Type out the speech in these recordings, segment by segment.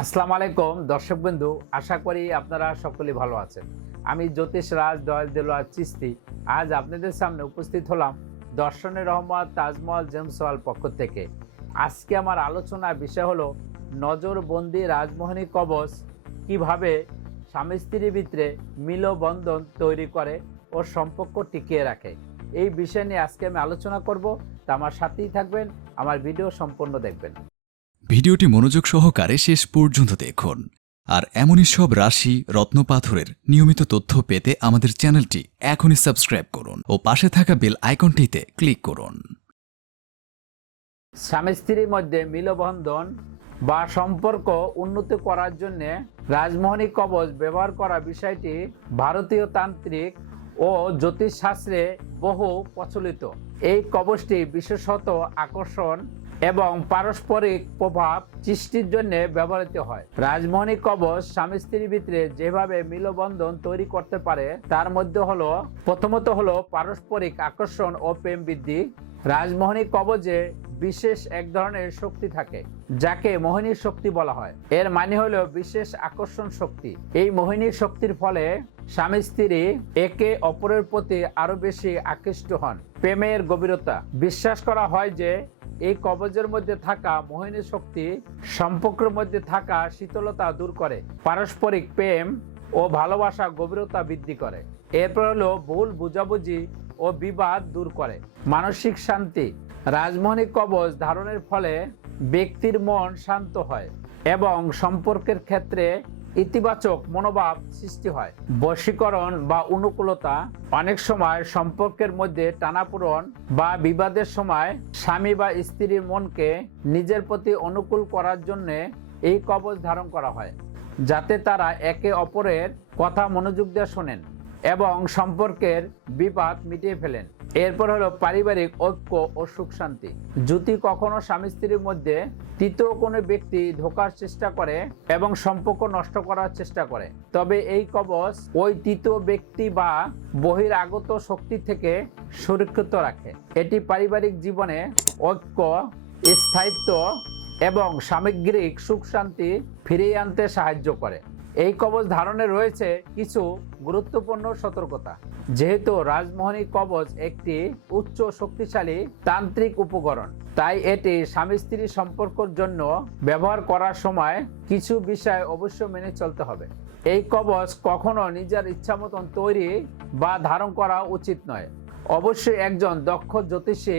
আসসালামু আলাইকুম দর্শকবৃন্দু, আশা করি আপনারা সকলেই ভালো আছেন। আমি জ্যোতিষ রাজ দয়াল দেলোয়ার চিস্তি আজ আপনাদের সামনে উপস্থিত হলাম দর্শনের রহমত তাজমহল জেমস ওয়াল পক্ষ থেকে। আজকে আমার আলোচনার বিষয় হলো নজরবন্দি রাজমোহিনী কবচ কিভাবে স্বামী স্ত্রীর ভিতরে মিলবন্ধন তৈরি করে ও সম্পর্ক টিকিয়ে রাখে। এই বিষয় নিয়ে আজকে আমি আলোচনা করব, তা আমার সাথেই থাকবেন, আমার ভিডিও সম্পূর্ণ দেখবেন। ভিডিওটি মনোযোগ সহকারে শেষ পর্যন্ত দেখুন। আর এমনই সব রাশি রত্নপাথরের নিয়মিত তথ্য পেতে আমাদের চ্যানেলটি এখনই সাবস্ক্রাইব করুন ও পাশে থাকা বেল আইকনটিতে ক্লিক করুন। স্বামী স্ত্রীর মধ্যে মিলবন্ধন বা সম্পর্ক উন্নতি করার জন্য রাজমোহিনী কবচ ব্যবহার করা বিষয়টি ভারতীয় তান্ত্রিক ও জ্যোতিষশাস্ত্রে বহু প্রচলিত। এই কবচটি বিশেষত আকর্ষণ এবং পারস্পরিক প্রভাব সৃষ্টির জন্য ব্যবহৃত হয়। রাজমোহিনী কবচ স্বামী স্ত্রীর ভিতরে যেভাবে মিলবন্ধন তৈরি করতে পারে তার মধ্যে হলো প্রথমত হলো পারস্পরিক আকর্ষণ ও প্রেম বৃদ্ধি। রাজমোহিনী কবচে বিশেষ এক ধরনের শক্তি থাকে যাকে মোহিনী শক্তি বলা হয়। এর মানে হলো বিশেষ আকর্ষণ শক্তি। এই মোহিনী শক্তির ফলে স্বামী স্ত্রী একে অপরের প্রতি আরো বেশি আকৃষ্ট হন। প্রেমের গভীরতা বিশ্বাস করা হয় যে এই কবচের মধ্যে থাকা মোহিনী শক্তি সম্পর্কের মধ্যে থাকা শীতলতা দূর করে, পারস্পরিক প্রেম ও ভালোবাসা গভীরতা বৃদ্ধি করে। এরপর হলো ভুল বুঝাবুঝি ও বিবাদ দূর করে। মানসিক শান্তি রাজমোহিনী কবচ ধারণের ফলে ব্যক্তির মন শান্ত হয় এবং সম্পর্কের ক্ষেত্রে ইতিবাচক মনোভাব সৃষ্টি হয়। বশীকরণ বা অনুকূলতা অনেক সময় সম্পর্কের মধ্যে টানাপোড়েন বা বিবাদের সময় স্বামী বা স্ত্রীর মনকে নিজের প্রতি অনুকূল করার জন্য এই কবচ ধারণ করা হয়, যাতে তারা একে অপরের কথা মনোযোগ দিয়ে শোনেন এবং সম্পর্কের বিবাদ মিটিয়ে ফেলেন। এরপর হলো পারিবারিক ঐক্য ও সুখ শান্তি। যদি কখনো স্বামী স্ত্রীর মধ্যে তৃতীয় কোনো ব্যক্তি ঢোকার চেষ্টা করে এবং সম্পর্ক নষ্ট করার চেষ্টা করে, তবে এই কবচ ওই তৃতীয় ব্যক্তি বা বহিরাগত শক্তি থেকে সুরক্ষিত রাখে। এটি পারিবারিক জীবনে ঐক্য, স্থায়িত্ব এবং সামগ্রিক সুখ শান্তি ফিরিয়ে আনতে সাহায্য করে। এই কবচ ধারণে রয়েছে কিছু গুরুত্বপূর্ণ সতর্কতা। যেহেতু রাজমোহিনী কবচ একটি উচ্চ শক্তিশালী তান্ত্রিক উপকরণ, তাই এটি স্বামী স্ত্রী সম্পর্কের জন্য ব্যবহার করার সময় কিছু বিষয় অবশ্যই মেনে চলতে হবে। এই কবচ কখনো নিজের ইচ্ছা মতন তৈরি বা ধারণ করা উচিত নয়। অবশ্যই একজন দক্ষ জ্যোতিষী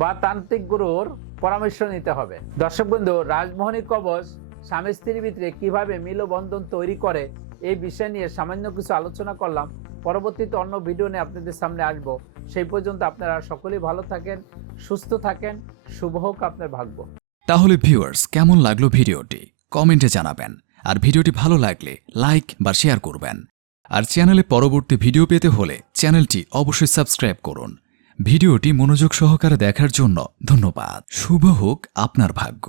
বা তান্ত্রিক গুরুর পরামর্শ নিতে হবে। দর্শকবৃন্দ, রাজমোহিনী কবচ স্বামী স্ত্রীর ভিতরে কিভাবে মিলবন্ধন তৈরি করে এই বিষয় নিয়ে সামান্য কিছু আলোচনা করলাম। পরবর্তীতে অন্য ভিডিও নিয়ে আপনাদের সামনে আসবো। সেই পর্যন্ত আপনারা সকলেই ভালো থাকেন, সুস্থ থাকেন। শুভ হোক আপনার ভাগ্য। তাহলে ভিউয়ার্স, কেমন লাগলো ভিডিওটি কমেন্টে জানাবেন। আর ভিডিওটি ভালো লাগলে লাইক বা শেয়ার করবেন। আর চ্যানেলে পরবর্তী ভিডিও পেতে হলে চ্যানেলটি অবশ্যই সাবস্ক্রাইব করুন। ভিডিওটি মনোযোগ সহকারে দেখার জন্য ধন্যবাদ। শুভ হোক আপনার ভাগ্য।